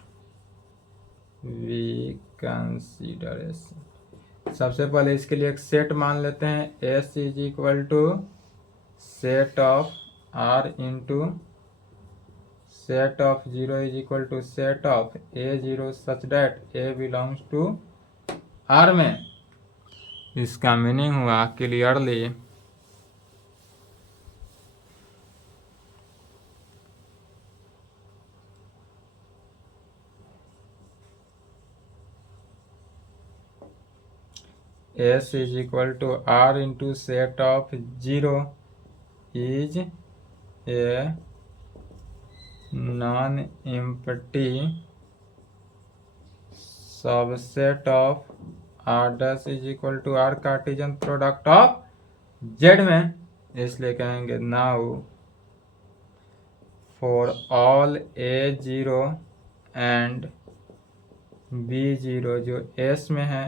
सबसे पहले इसके लिए एक सेट मान लेते हैं। S is equal to set of R into set of 0 is equal to set of A0 such that A belongs to R में। इसका मीनिंग हुआ clearly S is equal to R into set of 0 is a non empty subset of R dash is equal to R Cartesian product of Z में, इसलिए कहेंगे now for all A zero and B zero, जो S में है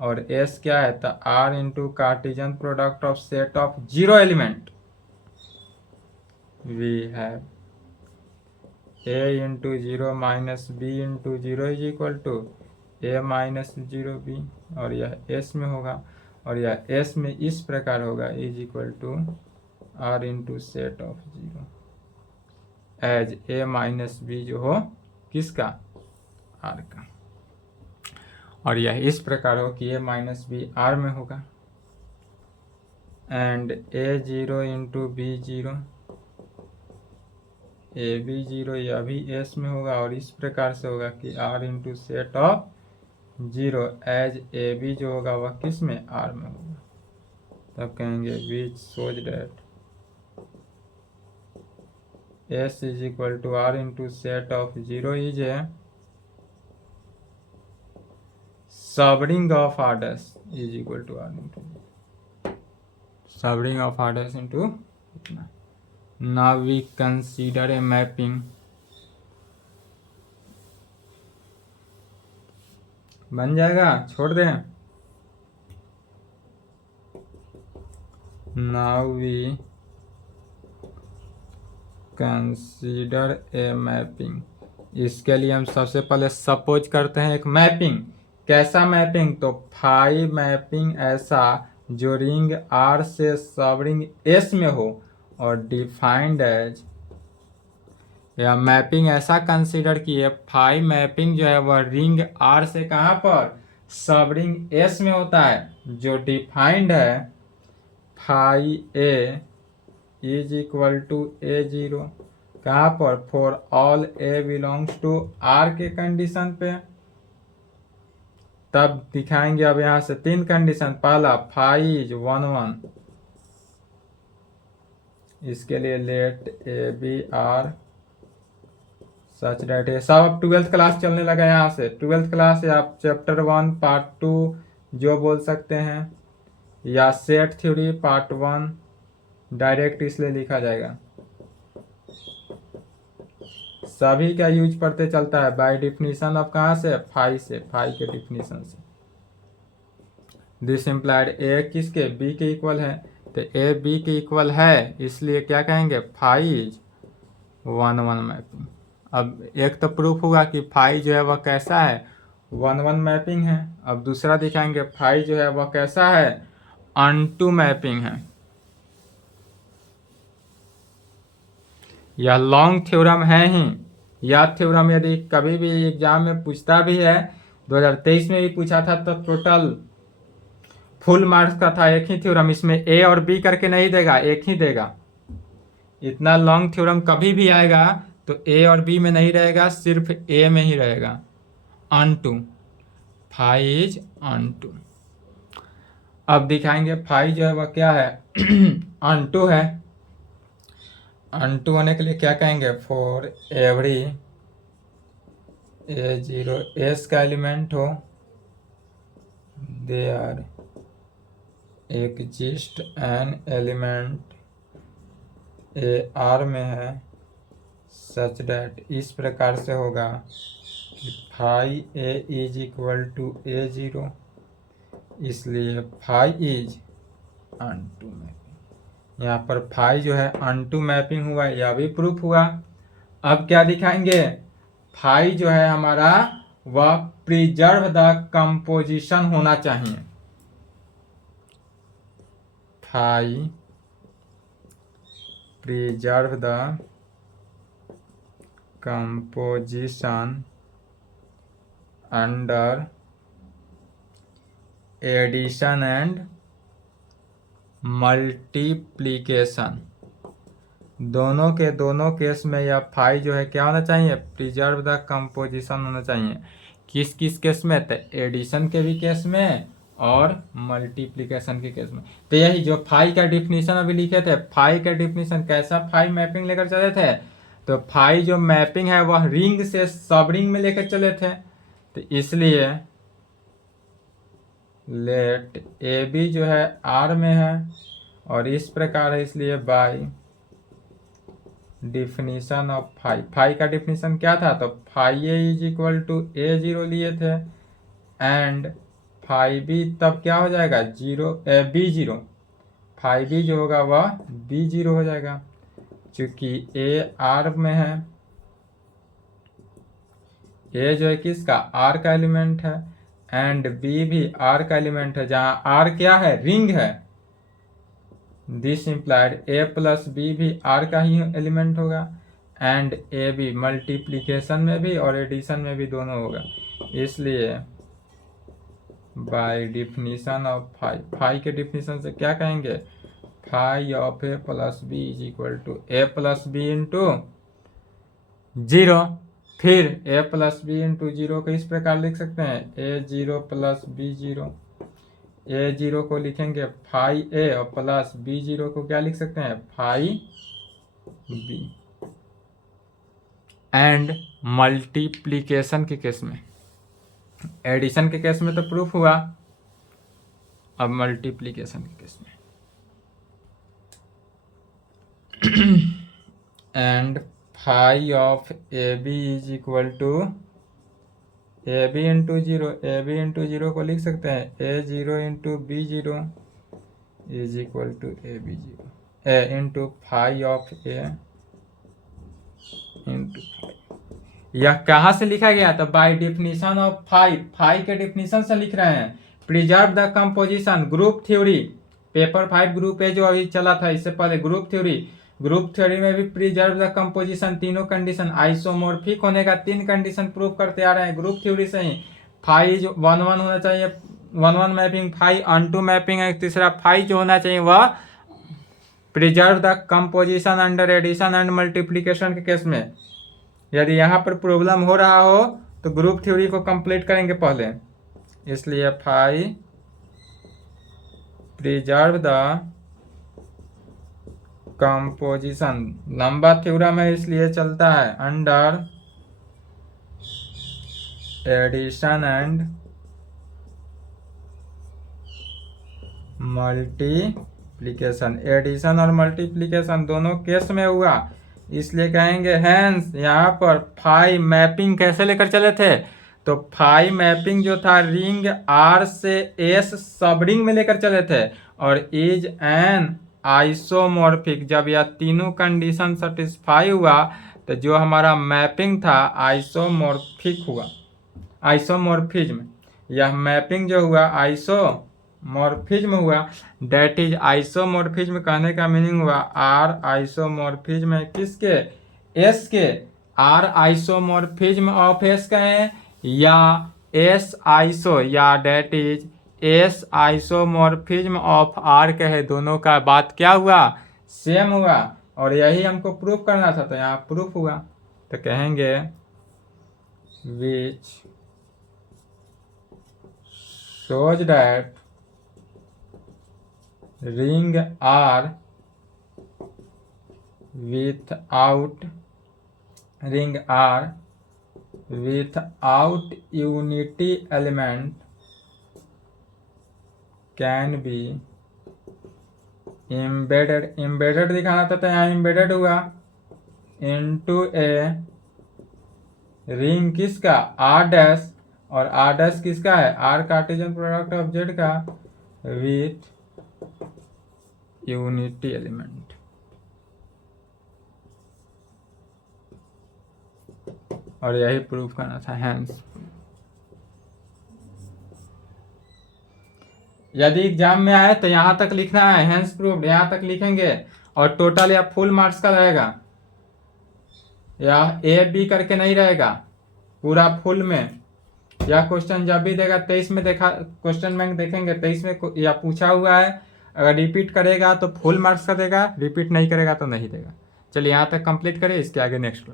और S क्या है तो R into Cartesian product of set of zero element, we have A into zero minus B into zero is equal to A minus zero B, और यह S में होगा और यह एस में इस प्रकार होगा is equal to R into set of zero as a minus b जो हो किसका, आर का, और यह इस प्रकार हो कि ए माइनस बी आर में होगा and a zero into b zero, a b zero यह भी एस में होगा और इस प्रकार से होगा कि R into set of zero as a b जो होगा वह किस में, आर में होगा। तब कहेंगे which shows that S is equal to R into set of zero is a subring of R dash is equal to R into subring of R dash into इतना। Now we consider a mapping बन जाएगा, छोड़ दें। Now we consider a mapping, इसके लिए हम सबसे पहले सपोज करते हैं एक मैपिंग। कैसा मैपिंग, तो फाई मैपिंग ऐसा जो रिंग आर से सब रिंग एस में हो और डिफाइंड एज, या मैपिंग ऐसा कंसीडर किए फाई मैपिंग जो है वह रिंग आर से कहाँ पर, सब रिंग एस में होता है, जो डिफाइंड है phi a is equal to a zero, कहाँ पर, for all a belongs to R के कंडीशन पे। तब दिखाएंगे अब यहाँ से तीन कंडीशन, पहला फाई इज 1 1, इसके लिए let a B R such that, ये सब अब 12th क्लास चलने लगा यहाँ से, 12th क्लास या आप चैप्टर 1 पार्ट 2 जो बोल सकते हैं, या सेट थ्योरी पार्ट 1 डायरेक्ट इसलिए लिखा जाएगा। सभी का यूज पढ़ते चलता है बाय डिफिनीशन ऑफ, कहाँ से, फाई से, फाई के डिफिनीशन से। दिस इम्प्लाइड ए किसके, बी के इक्वल है, तो ए बी के इक्वल है, इसलिए क्या कहेंगे फाई इज 1 1 मैपिंग। अब एक तो प्रूफ हुआ कि फाई जो है वह कैसा है, 1 1 मैपिंग है। अब दूसरा दिखाएंगे फाई जो है वह कैसा है, अनटू मैपिंग है। यह लॉन्ग थ्योरम है ही, यह थ्योरम यदि कभी भी एग्जाम में पूछता भी है, 2023 में भी पूछा था, तो टोटल फुल मार्क्स का था एक ही थ्योरम, इसमें ए और बी करके नहीं देगा, एक ही देगा। इतना लॉन्ग थ्योरम कभी भी आएगा तो ए और बी में नहीं रहेगा, सिर्फ ए में ही रहेगा, अनटू, फाई इज अनटू। अब दिखाएंगे फाई जो है वह क्या है, अनटू है। अनटू होने के लिए क्या कहेंगे, for every a zero S का एलिमेंट हो, there are exist an element a R में है सच डेट, इस प्रकार से होगा कि phi a is equal to a zero, इसलिए फाई इज अनटू मैपिंग। यहाँ पर फाई जो है अनटू मैपिंग हुआ, यह भी प्रूफ हुआ। अब क्या दिखाएंगे, फाई जो है हमारा वह प्रिजर्व द कंपोजिशन होना चाहिए। Phi preserve the composition under addition and multiplication, दोनों के दोनों केस में यह फाई जो है क्या होना चाहिए, प्रिजर्व द कंपोजिशन होना चाहिए। किस किस केस में, तो एडिशन के भी केस में और मल्टीप्लिकेशन के केस में। तो यही जो फाई का डिफिनीशन अभी लिखे थे, फाई का डिफिनीशन कैसा फाई मैपिंग लेकर चले थे, तो फाई जो मैपिंग है वह रिंग से सब रिंग में लेकर चले थे। तो इसलिए लेट ए बी जो है आर में है और इस प्रकार है, इसलिए by definition of phi, phi का डिफिनीशन क्या था, तो phi a is equal to a zero लिए थे एंड फाई बी तब क्या हो जाएगा zero b zero, phi b जो होगा वह बी जीरो हो जाएगा। चूंकि ए आर में है, ए जो है किसका आर का एलिमेंट है एंड बी भी आर का एलिमेंट है, जहां आर क्या है रिंग है, this implied a plus B भी आर का ही एलिमेंट होगा एंड ए बी मल्टीप्लीकेशन में भी और एडिशन में भी दोनों होगा। इसलिए by definition of phi, phi के डिफिनीशन से क्या कहेंगे, phi of a plus b is equal to A plus b into zero. फिर a plus b into zero को इस प्रकार लिख सकते हैं, a zero plus B zero, A zero को लिखेंगे फाई ए और प्लस बी जीरो को क्या लिख सकते हैं फाई बी। एंड मल्टीप्लीकेशन के केस में, एडिशन के केस में तो प्रूफ हुआ, अब मल्टीप्लीकेशन के केस में and phi of a b is equal to a b into zero, a b into zero को लिख सकते हैं a zero into b zero is equal to a b zero a into phi of a into phi. यह कहाँ से लिखा गया, तो by definition of phi, phi के डिफिनीशन से लिख रहे हैं। Preserve the composition, group theory, paper 5 group A जो अभी चला था इससे पहले ग्रुप थ्योरी, ग्रुप थ्योरी में भी प्रिजर्व द कंपोजिशन, तीनों कंडीशन आइसोमॉर्फिक होने का 3 कंडीशन प्रूव करते आ रहे हैं ग्रुप थ्योरी से ही। फाई जो 1-1 होना चाहिए, 1-1 मैपिंग, फाई ऑन-टू मैपिंग है, तीसरा फाई जो होना चाहिए वह preserve the composition under addition and multiplication के केस में। यदि यहाँ पर प्रॉब्लम हो रहा हो तो ग्रुप थ्योरी को कंप्लीट करेंगे पहले, इसलिए फाई प्रिजर्व द कंपोजिशन, लंबा थ्योरम है इसलिए चलता है under addition and multiplication, addition और मल्टीप्लीकेशन दोनों केस में हुआ, इसलिए कहेंगे हैंस यहाँ पर फाई मैपिंग कैसे लेकर चले थे, तो फाई मैपिंग जो था रिंग आर से एस सब रिंग में लेकर चले थे और इज एन आइसोमॉर्फिक। जब यह तीनों कंडीशन सेटिस्फाई हुआ तो जो हमारा मैपिंग था आइसोमॉर्फिक हुआ, आइसोमॉर्फिज्म, यह मैपिंग जो हुआ आइसोमॉर्फिज्म हुआ, डेट इज आइसोमॉर्फिज्म कहने का मीनिंग हुआ आर आइसोमॉर्फिज्म है किसके, एस के, आर आइसोमॉर्फिज्म ऑफ एस कहें या एस आइसो या that is S isomorphism of R कहे, दोनों का बात क्या हुआ सेम हुआ और यही हमको प्रूफ करना था, तो यहाँ प्रूफ हुआ। तो कहेंगे विच shows that ring R without unity element can be embedded दिखाना था तो यहाँ embedded हुआ into a रिंग किसका R डैश, और R डैश किसका है R Cartesian product of Z का विथ यूनिटी एलिमेंट। और यही प्रूफ करना था हैंस। यदि एग्जाम में आए तो यहाँ तक लिखना है हैंस प्रूफ, यहाँ तक लिखेंगे और टोटल या फुल मार्क्स का रहेगा, या ए बी करके नहीं रहेगा, पूरा फुल में। यह क्वेश्चन जब भी देगा 23 में देखा, क्वेश्चन बैंक देखेंगे 23 में या पूछा हुआ है, अगर रिपीट करेगा तो फुल मार्क्स का देगा, रिपीट नहीं करेगा तो नहीं देगा। चलिए यहाँ तक कंप्लीट करें, इसके आगे नेक्स्ट